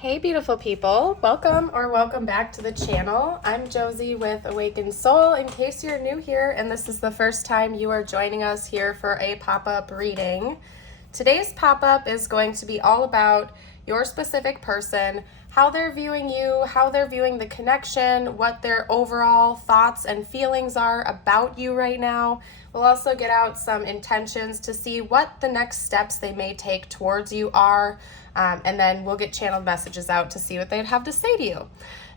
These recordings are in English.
Hey beautiful people, welcome back to the channel. I'm Josie with Awakened Soul. In case you're new here and this is the first time you are joining us here for a pop-up reading, today's pop-up is going to be all about your specific person, how they're viewing you, how they're viewing the connection, what their overall thoughts and feelings are about you right now. We'll also get out some intentions to see what the next steps they may take towards you are, and then we'll get channeled messages out to see what they'd have to say to you.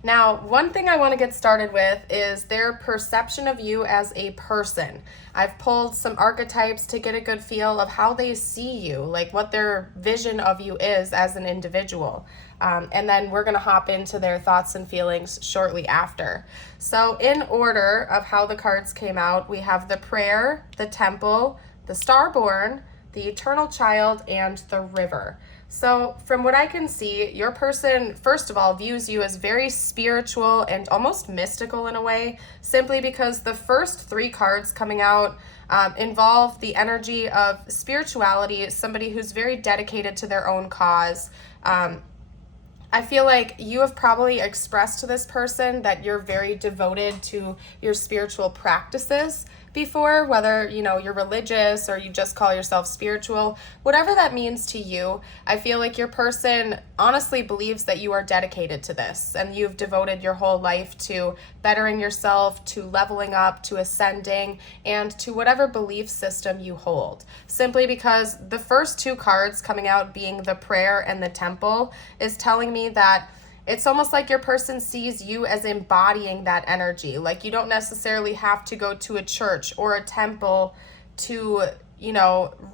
Now, one thing I want to get started with is their perception of you as a person. I've pulled some archetypes to get a good feel of how they see you, like what their vision of you is as an individual. And then we're going to hop into their thoughts and feelings shortly after. So in order of how the cards came out, we have the prayer, the temple, the starborn, the eternal child, and the river. So from what I can see, your person, first of all, views you as very spiritual and almost mystical in a way, simply because the first three cards coming out involve the energy of spirituality, somebody who's very dedicated to their own cause. I feel like you have probably expressed to this person that you're very devoted to your spiritual practices before, whether, you're religious or you just call yourself spiritual, whatever that means to you. I feel like your person honestly believes that you are dedicated to this and you've devoted your whole life to bettering yourself, to leveling up, to ascending, and to whatever belief system you hold. Simply because the first two cards coming out, being the prayer and the temple, is telling me that it's almost like your person sees you as embodying that energy. Like you don't necessarily have to go to a church or a temple to,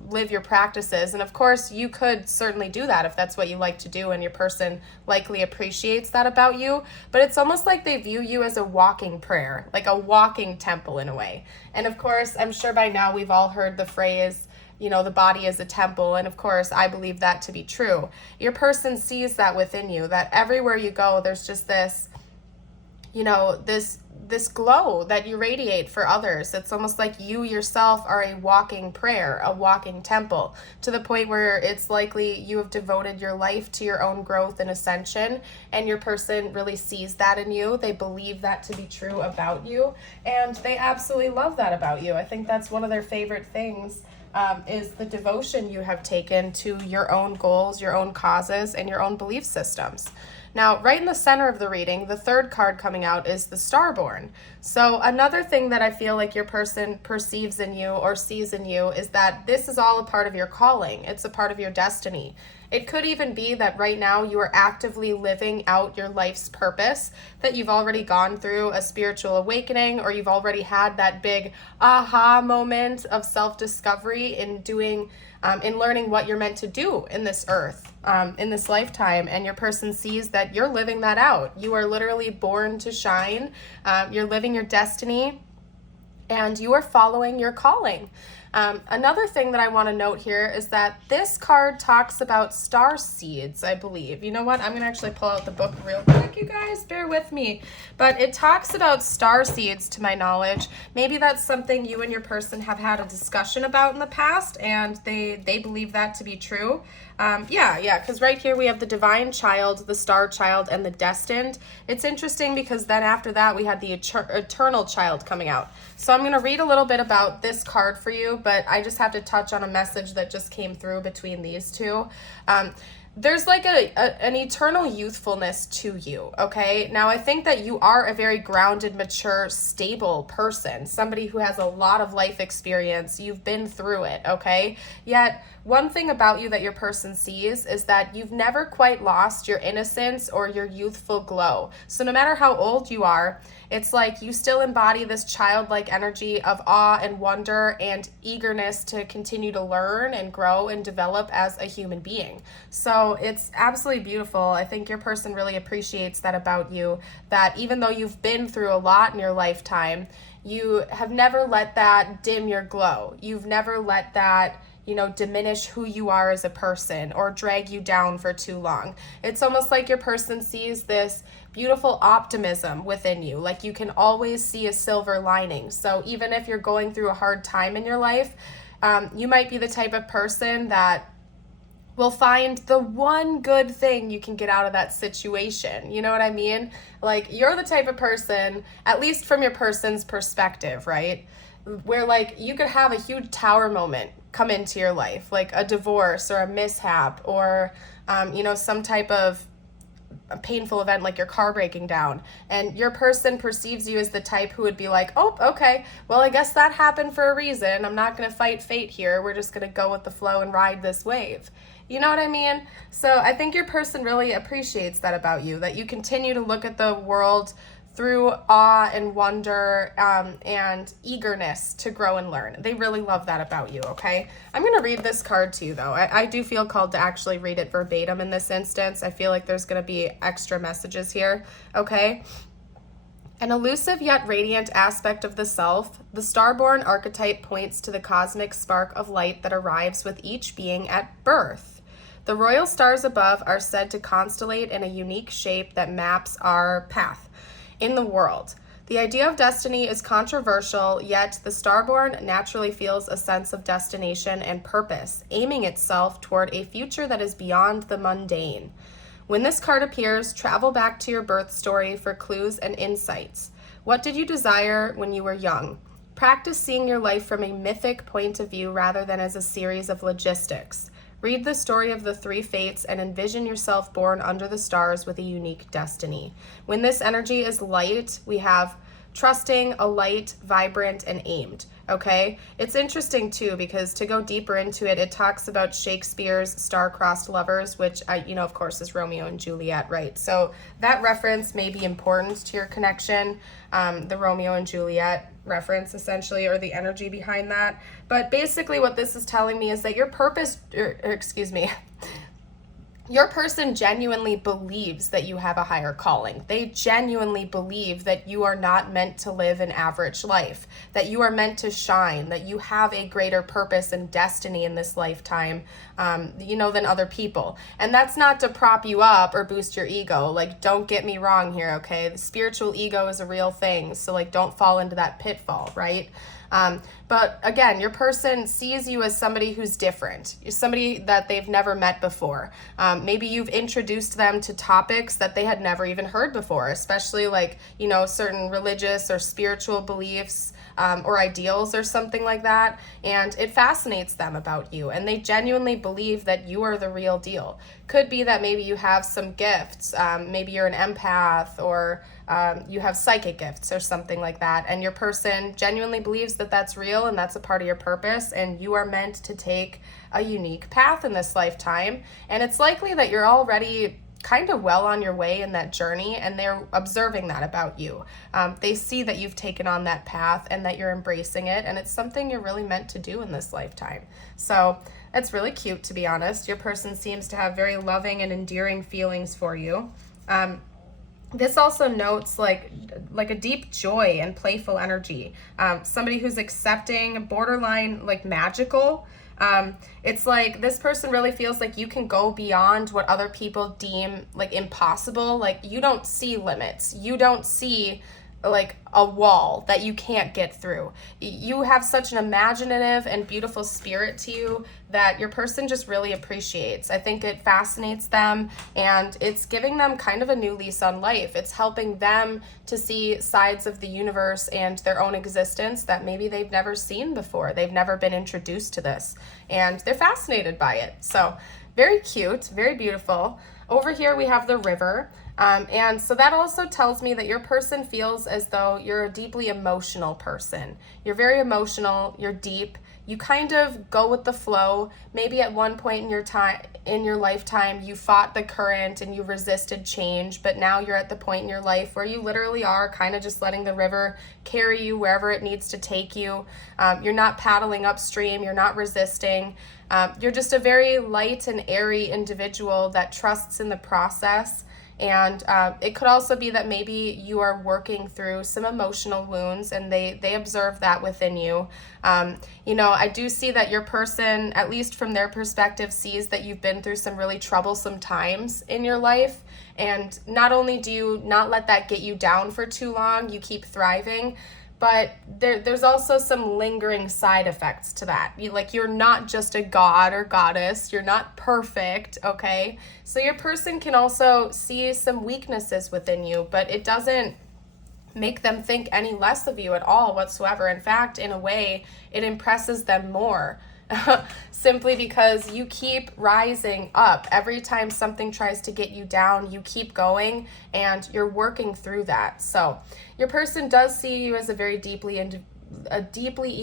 live your practices. And of course, you could certainly do that if that's what you like to do, and your person likely appreciates that about you. But it's almost like they view you as a walking prayer, like a walking temple in a way. And of course, I'm sure by now we've all heard the phrase, the body is a temple. And of course, I believe that to be true. Your person sees that within you, that everywhere you go, there's just this, this glow that you radiate for others. It's almost like you yourself are a walking prayer, a walking temple, to the point where it's likely you have devoted your life to your own growth and ascension, and your person really sees that in you. They believe that to be true about you, and they absolutely love that about you. I think that's one of their favorite things. Is the devotion you have taken to your own goals, your own causes, and your own belief systems. Now, right in the center of the reading, the third card coming out is the starborn. So another thing that I feel like your person perceives in you or sees in you is that this is all a part of your calling. It's a part of your destiny. It could even be that right now you are actively living out your life's purpose, that you've already gone through a spiritual awakening, or you've already had that big aha moment of self-discovery in learning what you're meant to do in this earth, in this lifetime, and your person sees that you're living that out. You are literally born to shine. You're living your destiny, and you are following your calling. Another thing that I want to note here is that this card talks about star seeds, I believe. You know what? I'm going to actually pull out the book real quick, you guys. Bear with me. But it talks about star seeds, to my knowledge. Maybe that's something you and your person have had a discussion about in the past, and they believe that to be true. Because right here we have the divine child, the star child, and the destined. It's interesting because then after that we had the eternal child coming out. So I'm going to read a little bit about this card for you, but I just have to touch on a message that just came through between these two. There's like an eternal youthfulness to you, okay? Now, I think that you are a very grounded, mature, stable person, somebody who has a lot of life experience. You've been through it, okay? Yet, one thing about you that your person sees is that you've never quite lost your innocence or your youthful glow. So no matter how old you are, it's like you still embody this childlike energy of awe and wonder and eagerness to continue to learn and grow and develop as a human being. So it's absolutely beautiful. I think your person really appreciates that about you, that even though you've been through a lot in your lifetime, you have never let that dim your glow. You've never let that diminish who you are as a person or drag you down for too long. It's almost like your person sees this beautiful optimism within you. Like you can always see a silver lining. So even if you're going through a hard time in your life, you might be the type of person that will find the one good thing you can get out of that situation. You know what I mean? Like, you're the type of person, at least from your person's perspective, right? Where like you could have a huge tower moment come into your life, like a divorce or a mishap or, some type of a painful event like your car breaking down, and your person perceives you as the type who would be like, oh, okay, well, I guess that happened for a reason. I'm not going to fight fate here. We're just going to go with the flow and ride this wave. You know what I mean? So I think your person really appreciates that about you, that you continue to look at the world through awe and wonder and eagerness to grow and learn. They really love that about you, okay? I'm going to read this card to you, though. I do feel called to actually read it verbatim in this instance. I feel like there's going to be extra messages here, okay? An elusive yet radiant aspect of the self, the starborn archetype points to the cosmic spark of light that arrives with each being at birth. The royal stars above are said to constellate in a unique shape that maps our path in the world. The idea of destiny is controversial, yet the starborn naturally feels a sense of destination and purpose, aiming itself toward a future that is beyond the mundane. When this card appears, travel back to your birth story for clues and insights. What did you desire when you were young? Practice seeing your life from a mythic point of view rather than as a series of logistics. Read the story of the three fates and envision yourself born under the stars with a unique destiny. When this energy is light, we have trusting, alight, vibrant, and aimed, okay? It's interesting, too, because to go deeper into it, it talks about Shakespeare's star-crossed lovers, which, of course, is Romeo and Juliet, right? So that reference may be important to your connection, the Romeo and Juliet reference, essentially, or the energy behind that. But basically what this is telling me is that your your person genuinely believes that you have a higher calling. They genuinely believe that you are not meant to live an average life, that you are meant to shine, that you have a greater purpose and destiny in this lifetime, than other people. And that's not to prop you up or boost your ego. Like, don't get me wrong here, okay? The spiritual ego is a real thing, so like, don't fall into that pitfall, right? But again, your person sees you as somebody who's different. You're somebody that they've never met before. Maybe you've introduced them to topics that they had never even heard before, especially like, certain religious or spiritual beliefs or ideals or something like that. And it fascinates them about you. And they genuinely believe that you are the real deal. Could be that maybe you have some gifts. Maybe you're an empath or you have psychic gifts or something like that, and your person genuinely believes that that's real and that's a part of your purpose, and you are meant to take a unique path in this lifetime. And it's likely that you're already kind of well on your way in that journey, and they're observing that about you. They see that you've taken on that path and that you're embracing it, and it's something you're really meant to do in this lifetime. So it's really cute, to be honest. Your person seems to have very loving and endearing feelings for you. This also notes like a deep joy and playful energy. Somebody who's accepting, borderline like magical. It's like this person really feels like you can go beyond what other people deem like impossible. Like, you don't see limits. You don't see like a wall that you can't get through. You have such an imaginative and beautiful spirit to you that your person just really appreciates. I think it fascinates them, and it's giving them kind of a new lease on life. It's helping them to see sides of the universe and their own existence that maybe they've never seen before. They've never been introduced to this, and they're fascinated by it. So very cute, very beautiful. Over here we have the river. And so that also tells me that your person feels as though you're a deeply emotional person. You're very emotional, you're deep, you kind of go with the flow. Maybe at one point in your lifetime, you fought the current and you resisted change, but now you're at the point in your life where you literally are kind of just letting the river carry you wherever it needs to take you. You're not paddling upstream, you're not resisting. You're just a very light and airy individual that trusts in the process. And it could also be that maybe you are working through some emotional wounds, and they observe that within you. I do see that your person, at least from their perspective, sees that you've been through some really troublesome times in your life. And not only do you not let that get you down for too long, you keep thriving, but there's also some lingering side effects to that. You're not just a god or goddess. You're not perfect, okay? So your person can also see some weaknesses within you, but it doesn't make them think any less of you at all whatsoever. In fact, in a way, it impresses them more. Simply because you keep rising up. Every time something tries to get you down, you keep going and you're working through that. So your person does see you as a very deeply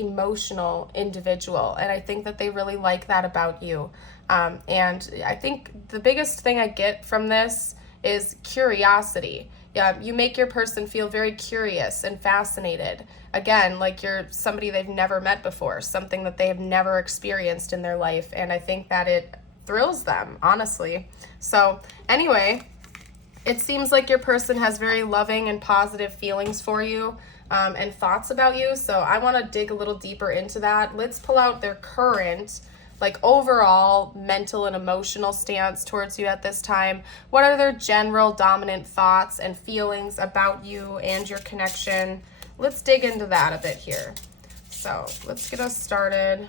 emotional individual, and I think that they really like that about you. And I think the biggest thing I get from this is curiosity. Yeah, you make your person feel very curious and fascinated. Again, like you're somebody they've never met before, something that they have never experienced in their life. And I think that it thrills them, honestly. So anyway, it seems like your person has very loving and positive feelings for you, and thoughts about you. So I want to dig a little deeper into that. Let's pull out their current, like, overall mental and emotional stance towards you at this time. What are their general dominant thoughts and feelings about you and your connection? Let's dig into that a bit here. So let's get us started.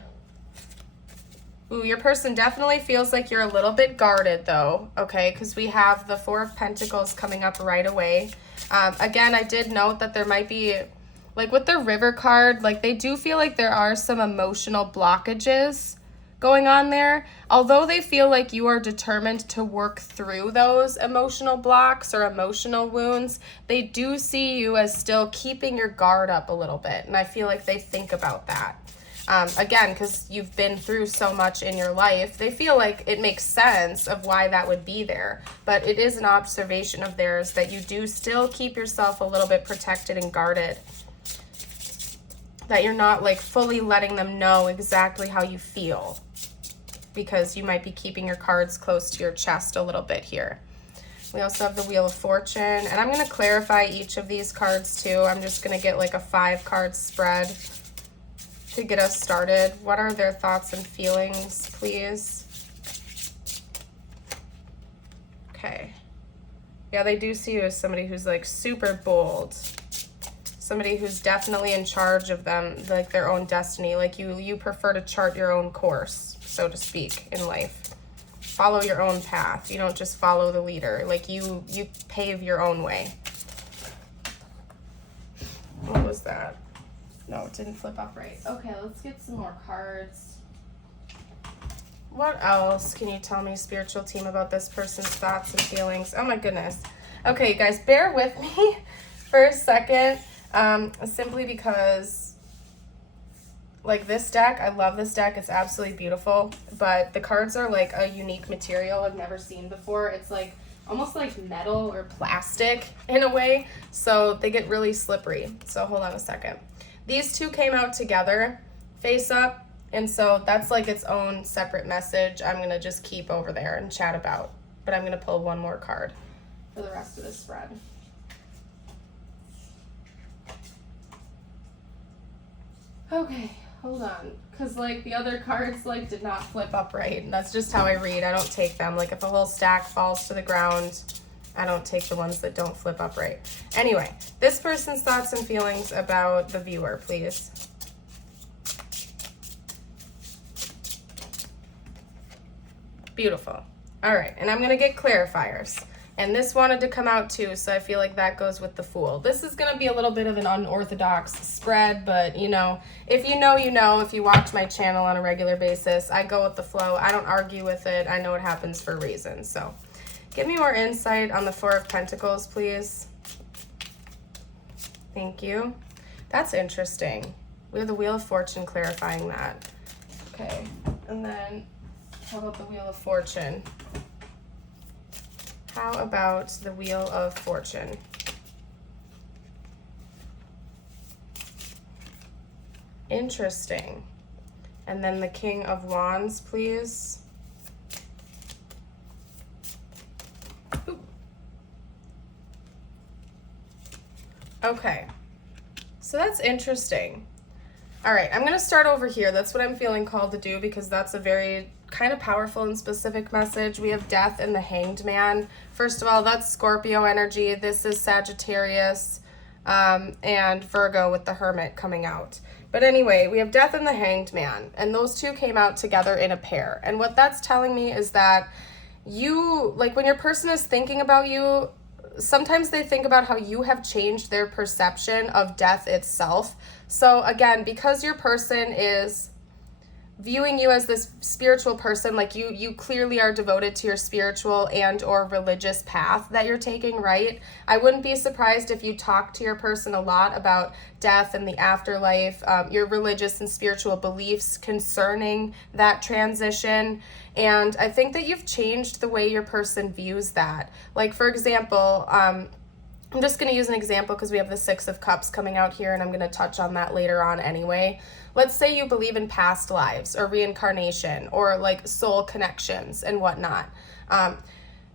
Ooh, your person definitely feels like you're a little bit guarded though, okay? Because we have the Four of Pentacles coming up right away. Again, I did note that there might be, like with the River card, like they do feel like there are some emotional blockages going on there. Although they feel like you are determined to work through those emotional blocks or emotional wounds, they do see you as still keeping your guard up a little bit. And I feel like they think about that. Again, because you've been through so much in your life, they feel like it makes sense of why that would be there. But it is an observation of theirs that you do still keep yourself a little bit protected and guarded. That you're not like fully letting them know exactly how you feel, because you might be keeping your cards close to your chest a little bit here. We also have the Wheel of Fortune, and I'm going to clarify each of these cards too. I'm just going to get like a 5-card spread to get us started. What are their thoughts and feelings, please? Okay. Yeah, they do see you as somebody who's like super bold. Somebody who's definitely in charge of them, like their own destiny. Like you prefer to chart your own course, so to speak, in life. Follow your own path. You don't just follow the leader. Like you pave your own way. What was that? No, it didn't flip up right. Okay, let's get some more cards. What else can you tell me, spiritual team, about this person's thoughts and feelings? Oh my goodness. Okay, guys, bear with me for a second. Simply because, like, this deck, I love this deck. It's absolutely beautiful, but the cards are like a unique material I've never seen before. It's like almost like metal or plastic in a way, so they get really slippery. So hold on a second. These two came out together, face up, and so that's like its own separate message I'm going to just keep over there and chat about. But I'm going to pull one more card for the rest of this spread. Okay, hold on, because like the other cards like did not flip up right, and that's just how I read. I don't take them. Like if a whole stack falls to the ground, I don't take the ones that don't flip up right. Anyway, this person's thoughts and feelings about the viewer, please. Beautiful. All right, and I'm gonna get clarifiers. And this wanted to come out too, so I feel like that goes with the Fool. This is going to be a little bit of an unorthodox spread, but you know, if you know, you know. If you watch my channel on a regular basis, I go with the flow. I don't argue with it. I know it happens for a reason. So give me more insight on the Four of Pentacles, please. Thank you. That's interesting. We have the Wheel of Fortune clarifying that. Okay, and then how about the Wheel of Fortune? How about the Wheel of Fortune? Interesting. And then the King of Wands, please. Ooh. Okay. So that's interesting. All right, I'm going to start over here. That's what I'm feeling called to do, because that's a very kind of powerful and specific message. We have Death and the Hanged Man. First of all, that's Scorpio energy. This is Sagittarius. and Virgo with the Hermit coming out. But anyway, we have Death and the Hanged Man, and those two came out together in a pair. And what that's telling me is that you, like when your person is thinking about you, sometimes they think about how you have changed their perception of death itself. So again, because your person is viewing you as this spiritual person, like you clearly are devoted to your spiritual and or religious path that you're taking, right? I wouldn't be surprised if you talk to your person a lot about death and the afterlife, your religious and spiritual beliefs concerning that transition. And I think that you've changed the way your person views that. Like, for example, I'm just going to use an example because we have the Six of Cups coming out here, and I'm going to touch on that later on anyway. Let's say you believe in past lives or reincarnation or like soul connections and whatnot.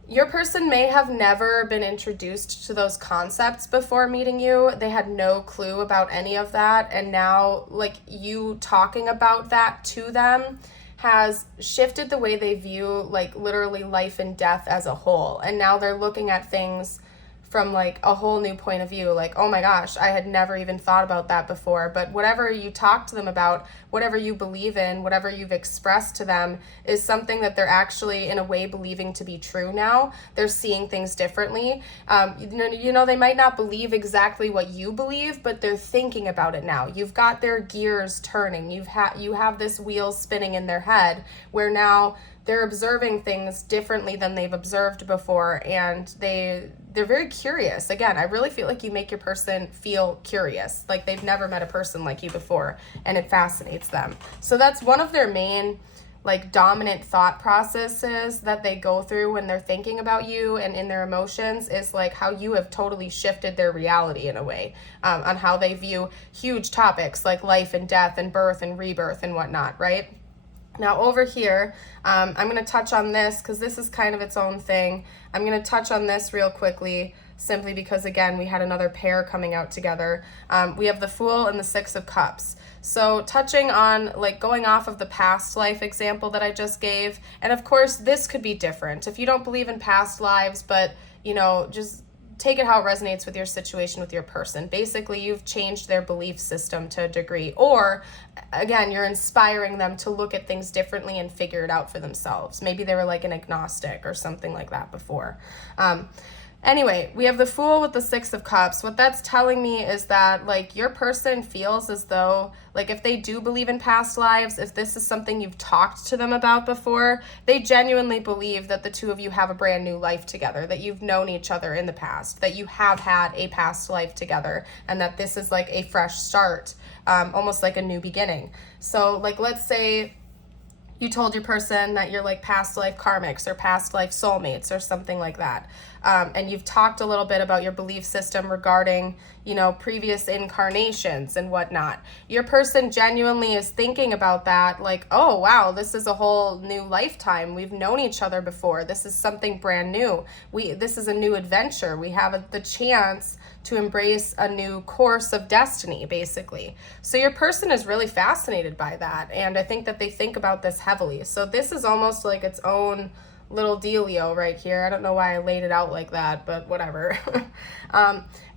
Your person may have never been introduced to those concepts before meeting you. They had no clue about any of that. And now, like, you talking about that to them has shifted the way they view, like, literally life and death as a whole. And now they're looking at things from like a whole new point of view, like, oh my gosh, I had never even thought about that before. But whatever you talk to them about, whatever you believe in, whatever you've expressed to them is something that they're actually in a way believing to be true now. They're seeing things differently. You know, they might not believe exactly what you believe, but they're thinking about it now. You've got their gears turning. You have this wheel spinning in their head where now they're observing things differently than they've observed before, and they're very curious. Again, I really feel like you make your person feel curious, like they've never met a person like you before, and it fascinates them. So that's one of their main, like, dominant thought processes that they go through when they're thinking about you and in their emotions, is like how you have totally shifted their reality in a way, on how they view huge topics like life and death and birth and rebirth and whatnot, right? Now over here, I'm going to touch on this because this is kind of its own thing. I'm going to touch on this real quickly simply because, again, we had another pair coming out together. We have the Fool and the Six of Cups. So touching on, like, going off of the past life example that I just gave, and of course this could be different. If you don't believe in past lives, but, you know, just take it how it resonates with your situation, with your person. Basically, you've changed their belief system to a degree, or again, you're inspiring them to look at things differently and figure it out for themselves. Maybe they were like an agnostic or something like that before. Anyway, we have the Fool with the Six of Cups. What that's telling me is that, like, your person feels as though, like, if they do believe in past lives, if this is something you've talked to them about before, they genuinely believe that the two of you have a brand new life together, that you've known each other in the past, that you have had a past life together, and that this is like a fresh start, almost like a new beginning. So, like, let's say you told your person that you're like past life karmics or past life soulmates or something like that. And you've talked a little bit about your belief system regarding, you know, previous incarnations and whatnot. Your person genuinely is thinking about that, like, oh, wow, this is a whole new lifetime. We've known each other before. This is something brand new. This is a new adventure. We have the chance to embrace a new course of destiny, basically. So your person is really fascinated by that, and I think that they think about this heavily. So this is almost like its own little dealio right here. I don't know why I laid it out like that, but whatever.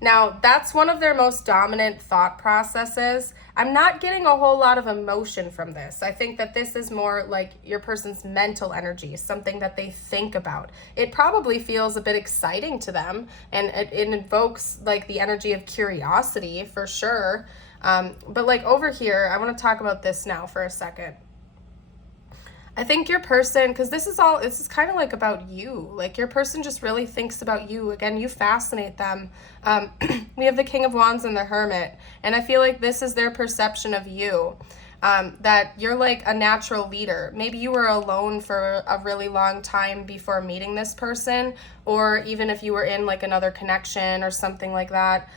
Now, that's one of their most dominant thought processes. I'm not getting a whole lot of emotion from this. I think that this is more like your person's mental energy, something that they think about. It probably feels a bit exciting to them, and it invokes like the energy of curiosity for sure. But like over here, I want to talk about this now for a second. I think your person, because this is kind of like about you. Like, your person just really thinks about you. Again, you fascinate them. We have the King of Wands and the Hermit, and I feel like this is their perception of you. That you're like a natural leader. Maybe you were alone for a really long time before meeting this person, or even if you were in like another connection or something like that,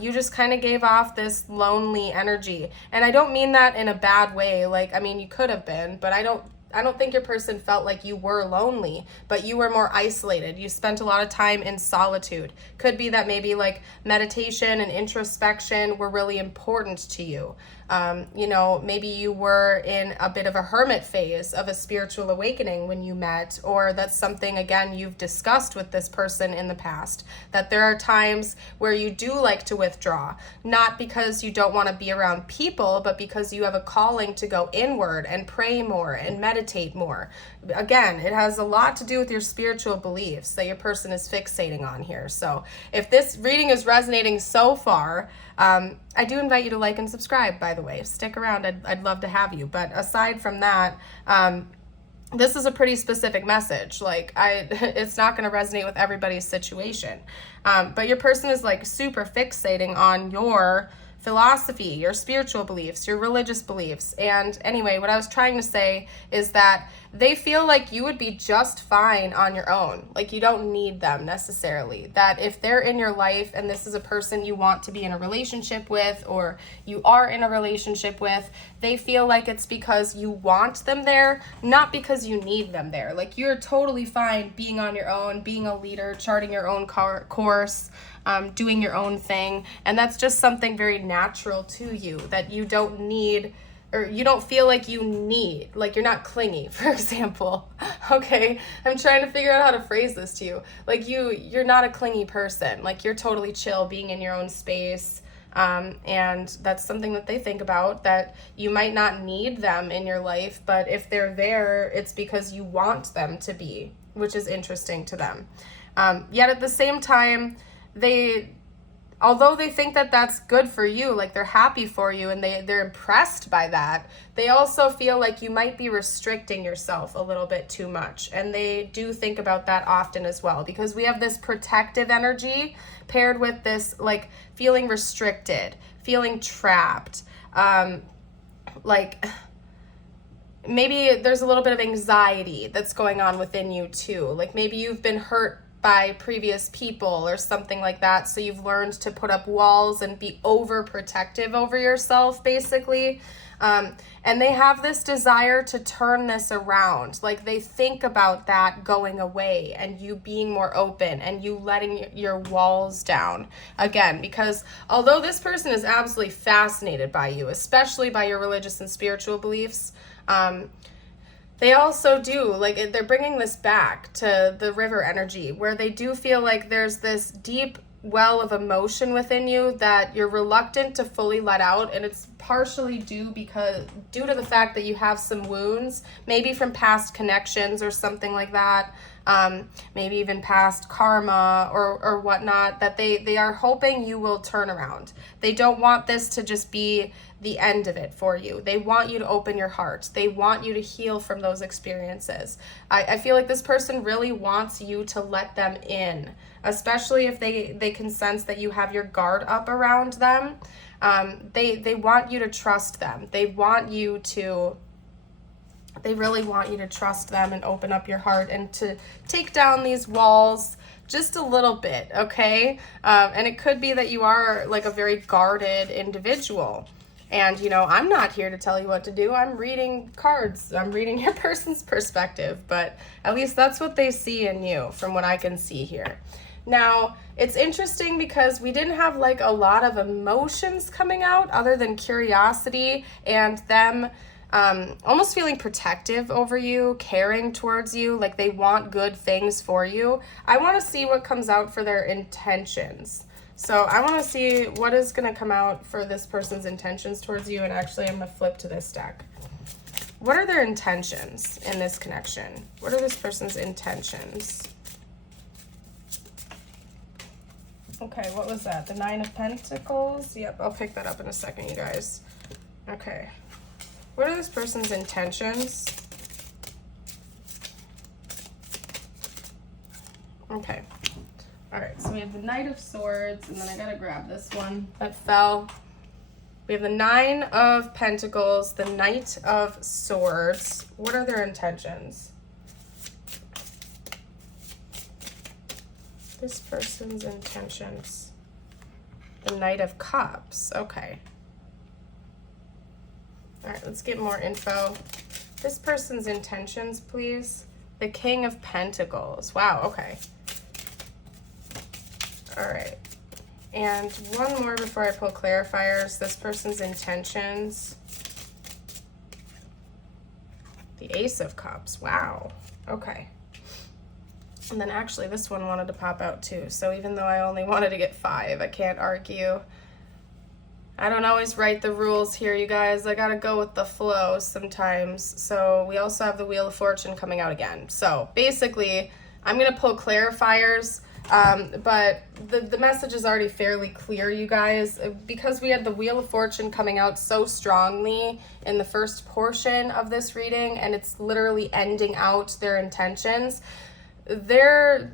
you just kind of gave off this lonely energy. And I don't mean that in a bad way. Like, I mean, you could have been, but I don't think your person felt like you were lonely, but you were more isolated. You spent a lot of time in solitude. Could be that maybe like meditation and introspection were really important to you. You know, maybe you were in a bit of a hermit phase of a spiritual awakening when you met, or that's something, again, you've discussed with this person in the past, that there are times where you do like to withdraw, not because you don't want to be around people, but because you have a calling to go inward and pray more and meditate more. Again, it has a lot to do with your spiritual beliefs that your person is fixating on here. So if this reading is resonating so far, I do invite you to like and subscribe, by the way. Stick around. I'd love to have you. But aside from that, this is a pretty specific message. Like, it's not going to resonate with everybody's situation. But your person is like super fixating on your philosophy, your spiritual beliefs, your religious beliefs. And anyway, what I was trying to say is that they feel like you would be just fine on your own. Like, you don't need them necessarily. That if they're in your life and this is a person you want to be in a relationship with, or you are in a relationship with, they feel like it's because you want them there, not because you need them there. Like, you're totally fine being on your own, being a leader, charting your own course, doing your own thing. And that's just something very natural to you, that you don't need, or you don't feel like you need, like you're not clingy, for example. Okay, I'm trying to figure out how to phrase this to you. Like, you're not a clingy person. Like, you're totally chill being in your own space. And that's something that they think about, that you might not need them in your life, but if they're there, it's because you want them to be, which is interesting to them. Yet at the same time, although they think that that's good for you, like they're happy for you and they're impressed by that, they also feel like you might be restricting yourself a little bit too much. And they do think about that often as well, because we have this protective energy paired with this like feeling restricted, feeling trapped. Like maybe there's a little bit of anxiety that's going on within you too. Like, maybe you've been hurt by previous people or something like that, so you've learned to put up walls and be overprotective over yourself, basically. And they have this desire to turn this around. Like, they think about that going away and you being more open and you letting your walls down again, because although this person is absolutely fascinated by you, especially by your religious and spiritual beliefs, they also do, like, they're bringing this back to the river energy, where they do feel like there's this deep well of emotion within you that you're reluctant to fully let out, and it's partially due to the fact that you have some wounds, maybe from past connections or something like that, maybe even past karma or whatnot, that they are hoping you will turn around. They don't want this to just be the end of it for you. They want you to open your heart. They want you to heal from those experiences. I feel like this person really wants you to let them in, especially if they can sense that you have your guard up around them. They want you to trust them. They really want you to trust them and open up your heart and to take down these walls just a little bit, okay? And it could be that you are like a very guarded individual. And, you know, I'm not here to tell you what to do. I'm reading cards. I'm reading your person's perspective. But at least that's what they see in you from what I can see here. Now, it's interesting because we didn't have like a lot of emotions coming out other than curiosity and them almost feeling protective over you, caring towards you, like they want good things for you. I want to see what comes out for their intentions. So I want to see what is going to come out for this person's intentions towards you. And actually, I'm going to flip to this deck. What are their intentions in this connection? What are this person's intentions? Okay, what was that? The Nine of Pentacles? Yep, I'll pick that up in a second, you guys. Okay. What are this person's intentions? Okay. All right, so we have the Knight of Swords, and then I gotta grab this one that fell. We have the Nine of Pentacles, the Knight of Swords. What are their intentions? This person's intentions. The Knight of Cups, okay. All right, let's get more info. This person's intentions, please. The King of Pentacles, wow, okay. All right. And one more before I pull clarifiers. This person's intentions. The Ace of Cups. Wow. Okay. And then actually this one wanted to pop out too. So even though I only wanted to get 5, I can't argue. I don't always write the rules here, you guys. I gotta go with the flow sometimes. So we also have the Wheel of Fortune coming out again. So basically, I'm gonna pull clarifiers, but the message is already fairly clear, you guys. Because we had the Wheel of Fortune coming out so strongly in the first portion of this reading, and it's literally ending out their intentions, their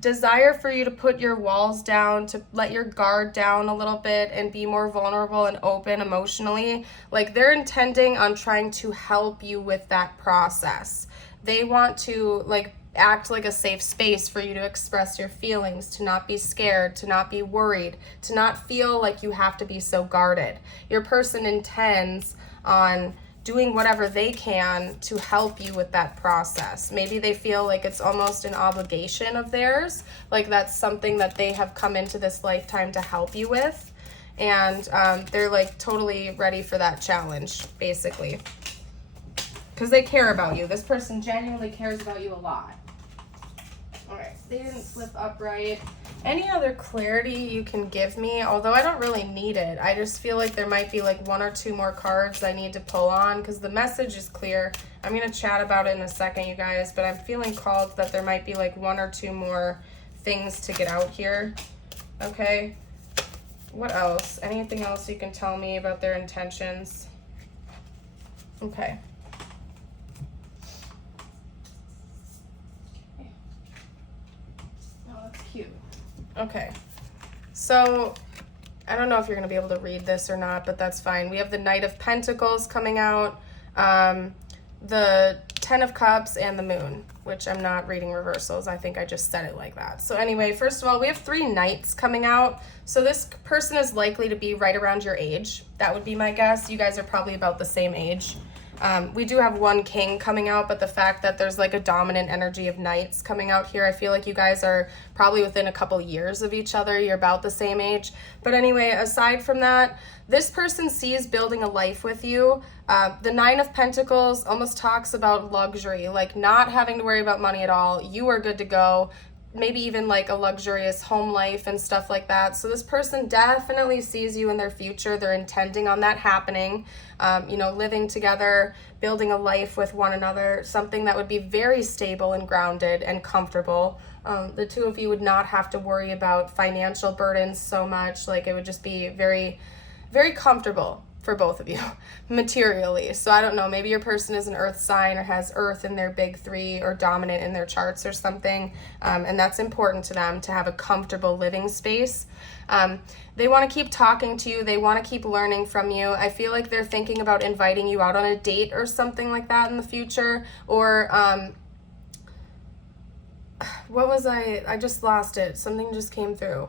desire for you to put your walls down, to let your guard down a little bit and be more vulnerable and open emotionally, like they're intending on trying to help you with that process. They want to like act like a safe space for you to express your feelings, to not be scared, to not be worried, to not feel like you have to be so guarded. Your person intends on doing whatever they can to help you with that process. Maybe they feel like it's almost an obligation of theirs, like that's something that they have come into this lifetime to help you with, and they're like totally ready for that challenge, basically, because they care about you. This person genuinely cares about you a lot. All right, they didn't flip upright. Any other clarity you can give me? Although I don't really need it. I just feel like there might be like 1 or 2 more cards I need to pull on because the message is clear. I'm going to chat about it in a second, you guys, but I'm feeling called that there might be like 1 or 2 more things to get out here. Okay. What else? Anything else you can tell me about their intentions? Okay. Cute. Okay, so I don't know if you're going to be able to read this or not, but that's fine. We have the Knight of Pentacles coming out, the 10 of Cups, and the Moon, which I'm not reading reversals. I think I just said it like that. So anyway, first of all, we have 3 Knights coming out. So this person is likely to be right around your age. That would be my guess. You guys are probably about the same age. We do have 1 King coming out, but the fact that there's like a dominant energy of Knights coming out here, I feel like you guys are probably within a couple years of each other. You're about the same age. But anyway, aside from that, this person sees building a life with you. The 9 of Pentacles almost talks about luxury, like not having to worry about money at all. You are good to go. Maybe even like a luxurious home life and stuff like that. So this person definitely sees you in their future. They're intending on that happening, you know, living together, building a life with one another, something that would be very stable and grounded and comfortable. The 2 of you would not have to worry about financial burdens so much. Like it would just be very, very comfortable for both of you materially. So I don't know, maybe your person is an earth sign or has earth in their big 3 or dominant in their charts or something, and that's important to them to have a comfortable living space. They want to keep talking to you. They want to keep learning from you. I feel like they're thinking about inviting you out on a date or something like that in the future, or what was I just lost it. Something just came through.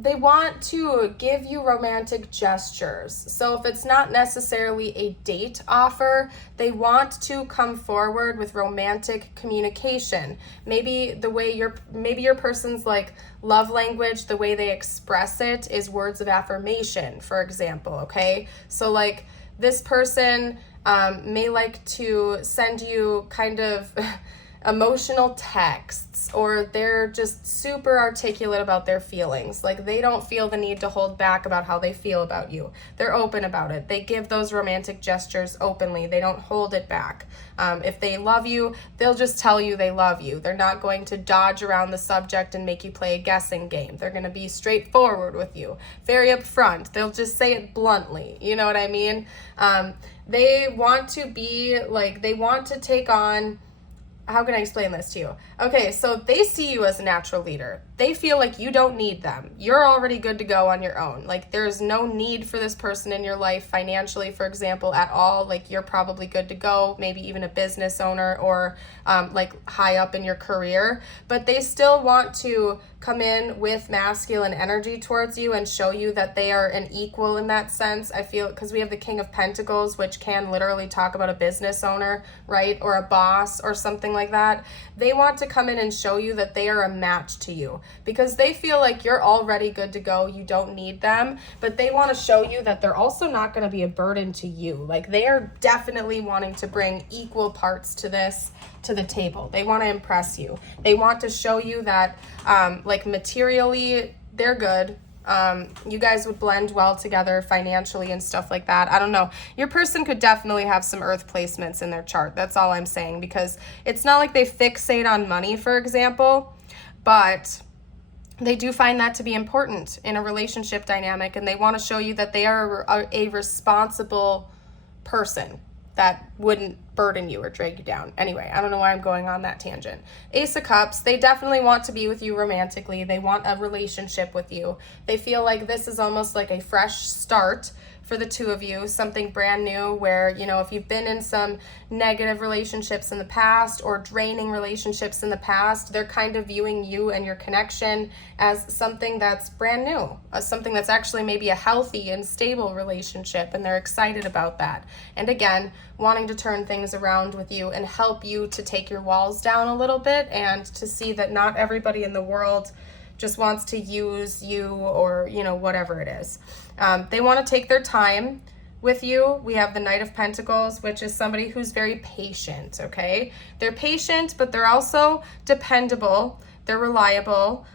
They want to give you romantic gestures. So if it's not necessarily a date offer, they want to come forward with romantic communication. Maybe the way your person's like love language, the way they express it is words of affirmation, for example, okay? So like this person may like to send you kind of emotional texts, or they're just super articulate about their feelings. Like they don't feel the need to hold back about how they feel about you. They're open about it. They give those romantic gestures openly. They don't hold it back. If they love you, they'll just tell you they love you. They're not going to dodge around the subject and make you play a guessing game. They're going to be straightforward with you, very upfront. They'll just say it bluntly. You know what I mean? They want to be like, they want to take on, how can I explain this to you? Okay, so they see you as a natural leader. They feel like you don't need them. You're already good to go on your own. Like there's no need for this person in your life financially, for example, at all. Like you're probably good to go, maybe even a business owner or like high up in your career. But they still want to come in with masculine energy towards you and show you that they are an equal in that sense. I feel, because we have the King of Pentacles, which can literally talk about a business owner, right? Or a boss or something like that, they want to come in and show you that they are a match to you because they feel like you're already good to go. You don't need them, but they want to show you that they're also not going to be a burden to you. Like they are definitely wanting to bring equal parts to this, to the table. They want to impress you. They want to show you that like materially they're good. You guys would blend well together financially and stuff like that. I don't know. Your person could definitely have some earth placements in their chart. That's all I'm saying, because it's not like they fixate on money, for example, but they do find that to be important in a relationship dynamic, and they want to show you that they are a responsible person that wouldn't burden you or drag you down. Anyway, I don't know why I'm going on that tangent. Ace of Cups, they definitely want to be with you romantically. They want a relationship with you. They feel like this is almost like a fresh start for the two of you, something brand new where, you know, if you've been in some negative relationships in the past or draining relationships in the past, they're kind of viewing you and your connection as something that's brand new, something that's actually maybe a healthy and stable relationship, and they're excited about that. And again, wanting to turn things around with you and help you to take your walls down a little bit and to see that not everybody in the world just wants to use you or, you know, whatever it is. They want to take their time with you. We have the Knight of Pentacles, which is somebody who's very patient, okay? They're patient, but they're also dependable. They're reliable.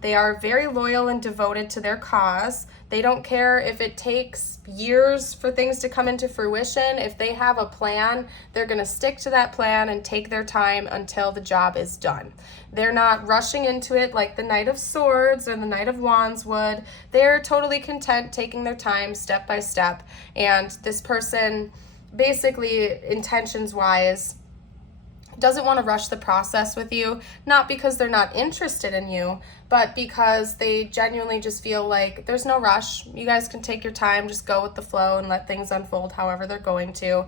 They are very loyal and devoted to their cause. They don't care if it takes years for things to come into fruition. If they have a plan, they're going to stick to that plan and take their time until the job is done. They're not rushing into it like the Knight of Swords or the Knight of Wands would. They're totally content taking their time step by step. And this person, basically, intentions-wise, doesn't want to rush the process with you, not because they're not interested in you, but because they genuinely just feel like there's no rush. You guys can take your time, just go with the flow and let things unfold however they're going to.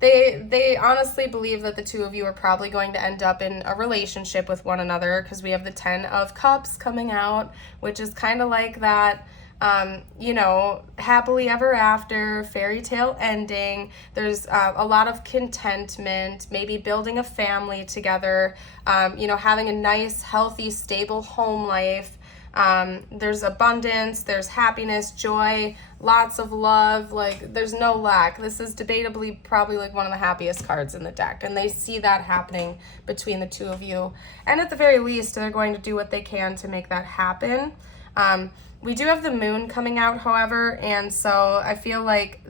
They honestly believe that the two of you are probably going to end up in a relationship with one another, because we have the 10 of Cups coming out, which is kind of like that, you know, happily ever after, fairy tale ending. There's a lot of contentment, maybe building a family together, you know, having a nice, healthy, stable home life. There's abundance, there's happiness, joy, lots of love, like there's no lack. This is debatably probably like one of the happiest cards in the deck, and they see that happening between the two of you. And at the very least, they're going to do what they can to make that happen. We do have the Moon coming out, however, and so I feel like,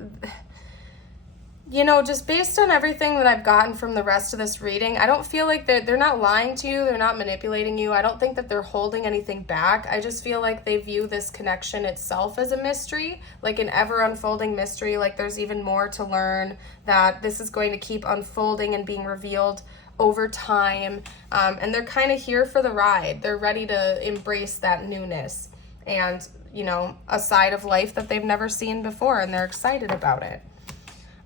you know, just based on everything that I've gotten from the rest of this reading, I don't feel like they're not lying to you, they're not manipulating you. I don't think that they're holding anything back. I just feel like they view this connection itself as a mystery, like an ever-unfolding mystery, like there's even more to learn, that this is going to keep unfolding and being revealed over time, and they're kind of here for the ride. They're ready to embrace that newness and, you know, a side of life that they've never seen before, and they're excited about it.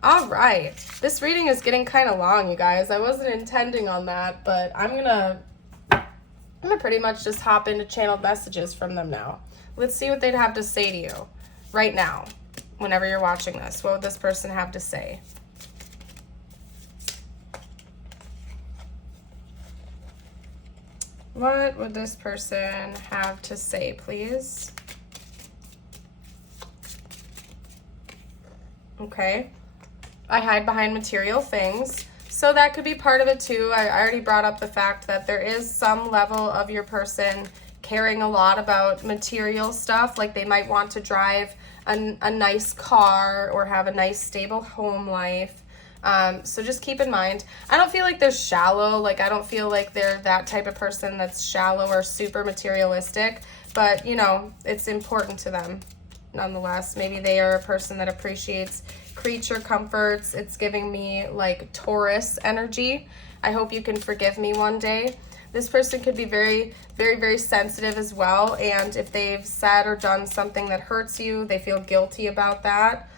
All right, this reading is getting kind of long, you guys. I wasn't intending on that, but I'm gonna pretty much just hop into channeled messages from them now. Let's see what they'd have to say to you right now, whenever you're watching this. What would this person have to say? What would this person have to say, please? Okay. I hide behind material things. So that could be part of it too. I already brought up the fact that there is some level of your person caring a lot about material stuff. Like they might want to drive a nice car or have a nice stable home life. So just keep in mind, I don't feel like they're shallow. Like I don't feel like they're that type of person that's shallow or super materialistic, but you know, it's important to them nonetheless. Maybe they are a person that appreciates creature comforts. It's giving me like Taurus energy. I hope you can forgive me one day. This person could be very, very, very sensitive as well. And if they've said or done something that hurts you, they feel guilty about that.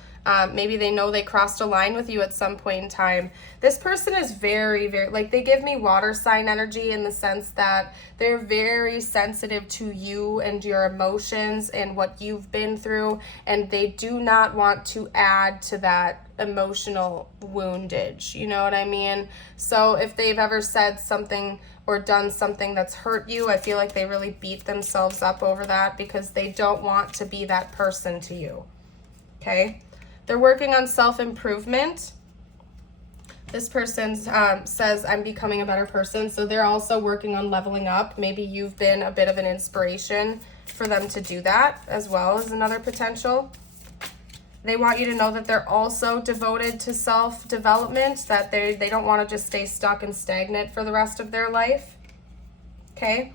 Maybe they know they crossed a line with you at some point in time. This person is very, very, like they give me water sign energy in the sense that they're very sensitive to you and your emotions and what you've been through. And they do not want to add to that emotional woundage. You know what I mean? So if they've ever said something or done something that's hurt you, I feel like they really beat themselves up over that because they don't want to be that person to you. Okay? They're working on self-improvement. This person says, I'm becoming a better person. So they're also working on leveling up. Maybe you've been a bit of an inspiration for them to do that as well as another potential. They want you to know that they're also devoted to self-development, that they don't want to just stay stuck and stagnant for the rest of their life. Okay?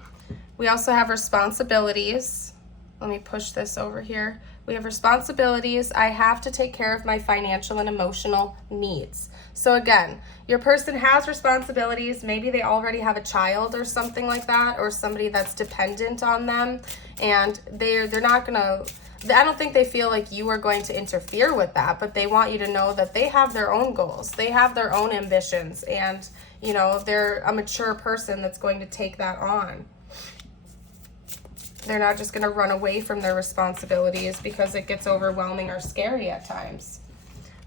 We also have responsibilities. Let me push this over here. We have responsibilities. I have to take care of my financial and emotional needs. So again, your person has responsibilities. Maybe they already have a child or something like that, or somebody that's dependent on them, and they're not gonna, I don't think they feel like you are going to interfere with that, but they want you to know that they have their own goals. They have their own ambitions, and you know, they're a mature person that's going to take that on. They're not just going to run away from their responsibilities because it gets overwhelming or scary at times.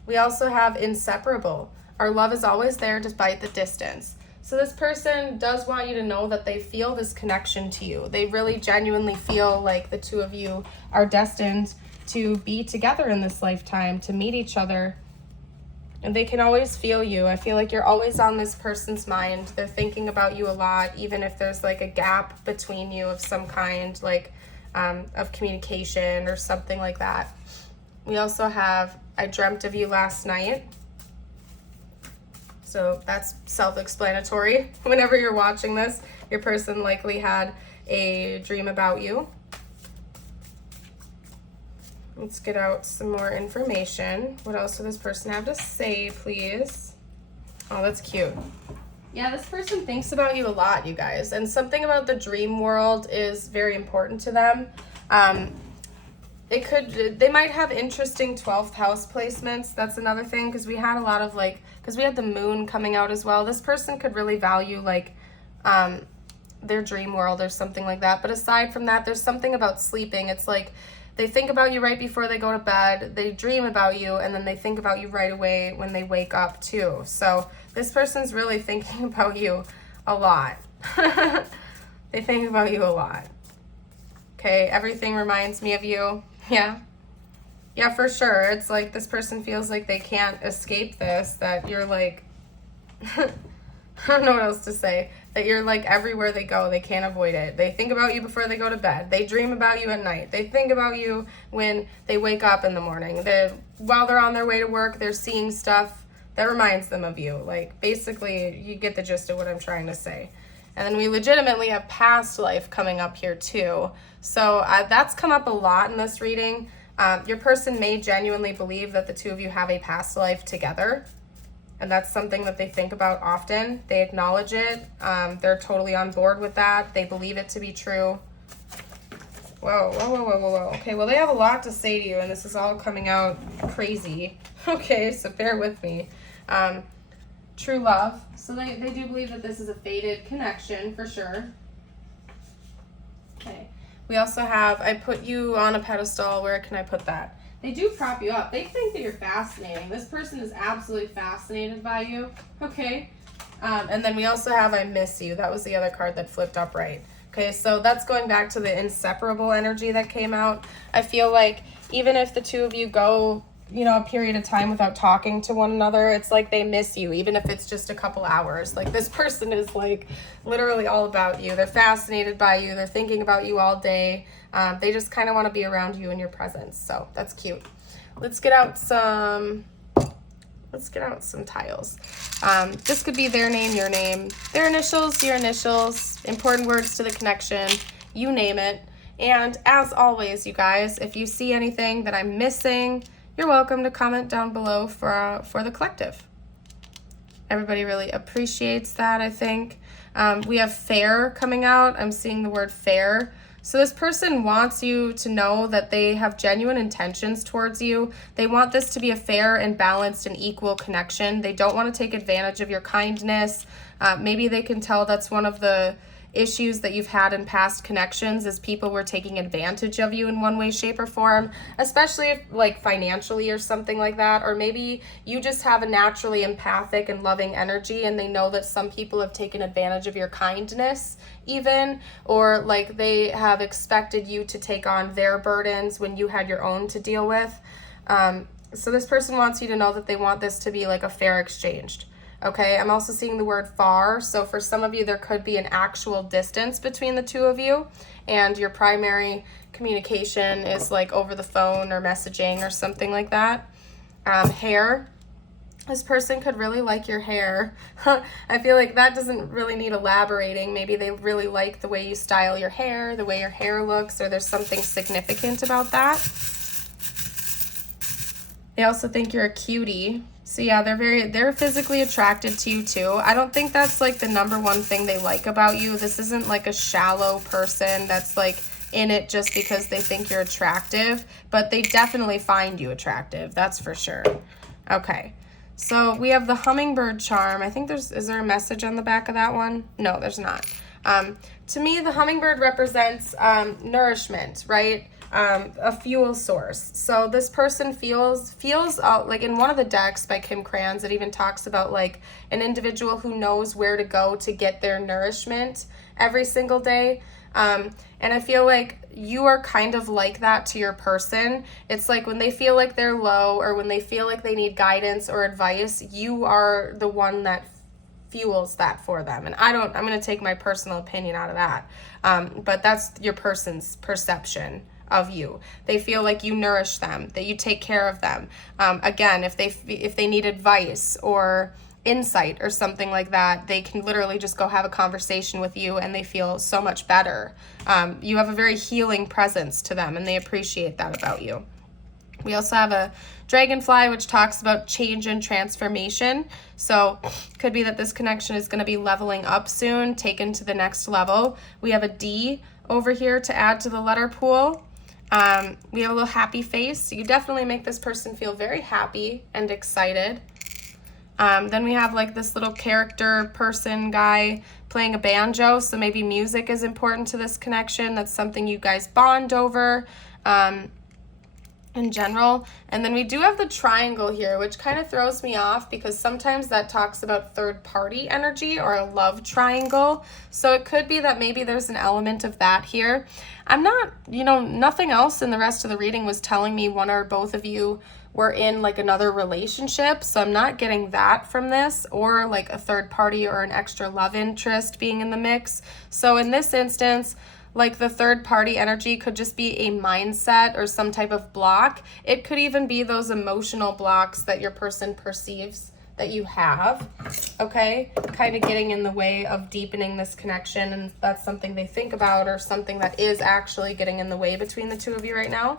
We also have inseparable. Our love is always there despite the distance. So this person does want you to know that they feel this connection to you. They really genuinely feel like the two of you are destined to be together in this lifetime, to meet each other. And they can always feel you. I feel like you're always on this person's mind. They're thinking about you a lot, even if there's like a gap between you of some kind, like of communication or something like that. We also have, I dreamt of you last night. So that's self-explanatory. Whenever you're watching this, your person likely had a dream about you. Let's get out some more information. What else does this person have to say, please? Oh, that's cute. Yeah, this person thinks about you a lot, you guys. And something about the dream world is very important to them. They might have interesting 12th house placements. That's another thing, because we had a lot of because we had the moon coming out as well. This person could really value their dream world or something like that. But aside from that, there's something about sleeping. It's like they think about you right before they go to bed, they dream about you, and then they think about you right away when they wake up too. So this person's really thinking about you a lot. They think about you a lot. Okay, everything reminds me of you. Yeah, for sure. It's like this person feels like they can't escape this, that you're like, I don't know what else to say, that you're like everywhere they go, they can't avoid it. They think about you before they go to bed. They dream about you at night. They think about you when they wake up in the morning. While they're on their way to work, they're seeing stuff that reminds them of you. Like, basically, you get the gist of what I'm trying to say. And then we legitimately have past life coming up here too. So that's come up a lot in this reading. Your person may genuinely believe that the two of you have a past life together. And that's something that they think about often. They acknowledge it. They're totally on board with that. They believe it to be true. Whoa. Okay, well, they have a lot to say to you, and this is all coming out crazy. Okay, so bear with me. True love. So they do believe that this is a fated connection, for sure. Okay. We also have, I put you on a pedestal. Where can I put that? They do prop you up. They think that you're fascinating. This person is absolutely fascinated by you. Okay. And then we also have I miss you. That was the other card that flipped upright. Okay, so that's going back to the inseparable energy that came out. I feel like even if the two of you go, a period of time without talking to one another, it's like they miss you, even if it's just a couple hours. Like, this person is like literally all about you. They're fascinated by you. They're thinking about you all day. They just kind of want to be around you in your presence. So that's cute. Let's get out some tiles. This could be their name, your name, their initials, your initials, important words to the connection, you name it. And as always, you guys, if you see anything that I'm missing, you're welcome to comment down below for the collective. Everybody really appreciates that, I think. We have fair coming out. I'm seeing the word fair. So this person wants you to know that they have genuine intentions towards you. They want this to be a fair and balanced and equal connection. They don't want to take advantage of your kindness. Maybe they can tell that's one of the issues that you've had in past connections is people were taking advantage of you in one way, shape, or form, especially if, like, financially or something like that. Or maybe you just have a naturally empathic and loving energy, and they know that some people have taken advantage of your kindness even, or like they have expected you to take on their burdens when you had your own to deal with. So this person wants you to know that they want this to be like a fair exchange. Okay, I'm also seeing the word far. So for some of you, there could be an actual distance between the two of you, and your primary communication is like over the phone or messaging or something like that. Hair. This person could really like your hair. I feel like that doesn't really need elaborating. Maybe they really like the way you style your hair, the way your hair looks, or there's something significant about that. They also think you're a cutie. So yeah, they're physically attracted to you too. I don't think that's like the number one thing they like about you. This isn't like a shallow person that's like in it just because they think you're attractive, but they definitely find you attractive. That's for sure. Okay. So we have the hummingbird charm. I think is there a message on the back of that one? No, there's not. To me, the hummingbird represents nourishment, right? A fuel source. So this person feels like in one of the decks by Kim Krans, it even talks about like an individual who knows where to go to get their nourishment every single day. And I feel like you are kind of like that to your person. It's like when they feel like they're low or when they feel like they need guidance or advice, you are the one that fuels that for them. And I'm going to take my personal opinion out of that. But that's your person's perception of you. They feel like you nourish them, that you take care of them. Again, if they need advice or insight or something like that, they can literally just go have a conversation with you and they feel so much better. You have a very healing presence to them and they appreciate that about you. We also have a dragonfly, which talks about change and transformation. So could be that this connection is going to be leveling up soon, taken to the next level. We have a D over here to add to the letter pool. We have a little happy face. So you definitely make this person feel very happy and excited. Then we have like this little character person guy playing a banjo. So maybe music is important to this connection. That's something you guys bond over in general. And then we do have the triangle here, which kind of throws me off because sometimes that talks about third party energy or a love triangle. So it could be that maybe there's an element of that here. I'm not, nothing else in the rest of the reading was telling me one or both of you were in like another relationship. So I'm not getting that from this, or like a third party or an extra love interest being in the mix. So in this instance, like the third party energy could just be a mindset or some type of block. It could even be those emotional blocks that your person perceives that you have, okay? Kind of getting in the way of deepening this connection, and that's something they think about or something that is actually getting in the way between the two of you right now.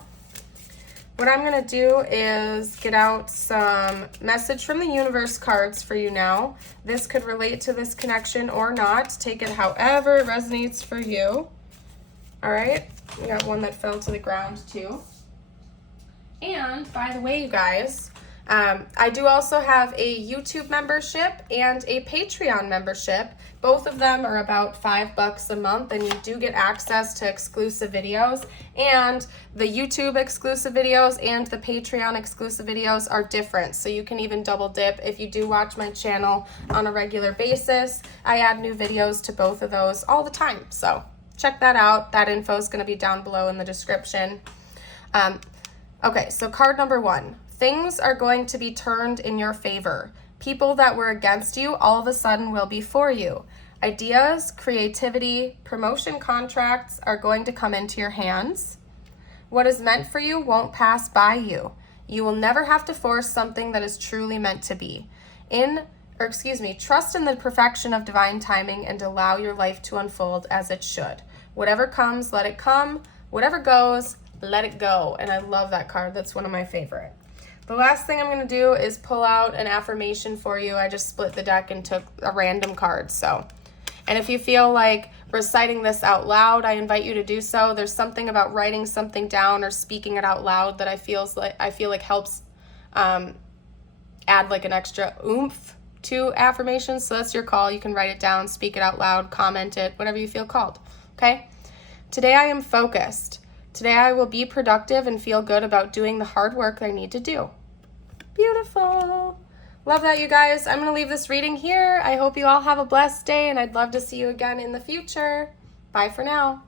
What I'm going to do is get out some message from the universe cards for you now. This could relate to this connection or not. Take it however it resonates for you. All right, we got one that fell to the ground too. And by the way, you guys, I do also have a YouTube membership and a Patreon membership. Both of them are about $5 a month, and you do get access to exclusive videos. And the YouTube exclusive videos and the Patreon exclusive videos are different, so you can even double dip if you do watch my channel on a regular basis. I add new videos to both of those all the time, so check that out. That info is going to be down below in the description. Okay, so card number 1. Things are going to be turned in your favor. People that were against you all of a sudden will be for you. Ideas, creativity, promotion contracts are going to come into your hands. What is meant for you won't pass by you. You will never have to force something that is truly meant to be. Trust in the perfection of divine timing and allow your life to unfold as it should. Whatever comes, let it come. Whatever goes, let it go. And I love that card. That's one of my favorite. The last thing I'm going to do is pull out an affirmation for you. I just split the deck and took a random card. And if you feel like reciting this out loud, I invite you to do so. There's something about writing something down or speaking it out loud that I feel like helps add like an extra oomph 2 affirmations, so that's your call. You can write it down, speak it out loud, comment it, whatever you feel called, okay? Today I am focused. Today I will be productive and feel good about doing the hard work I need to do. Beautiful. Love that, you guys. I'm going to leave this reading here. I hope you all have a blessed day, and I'd love to see you again in the future. Bye for now.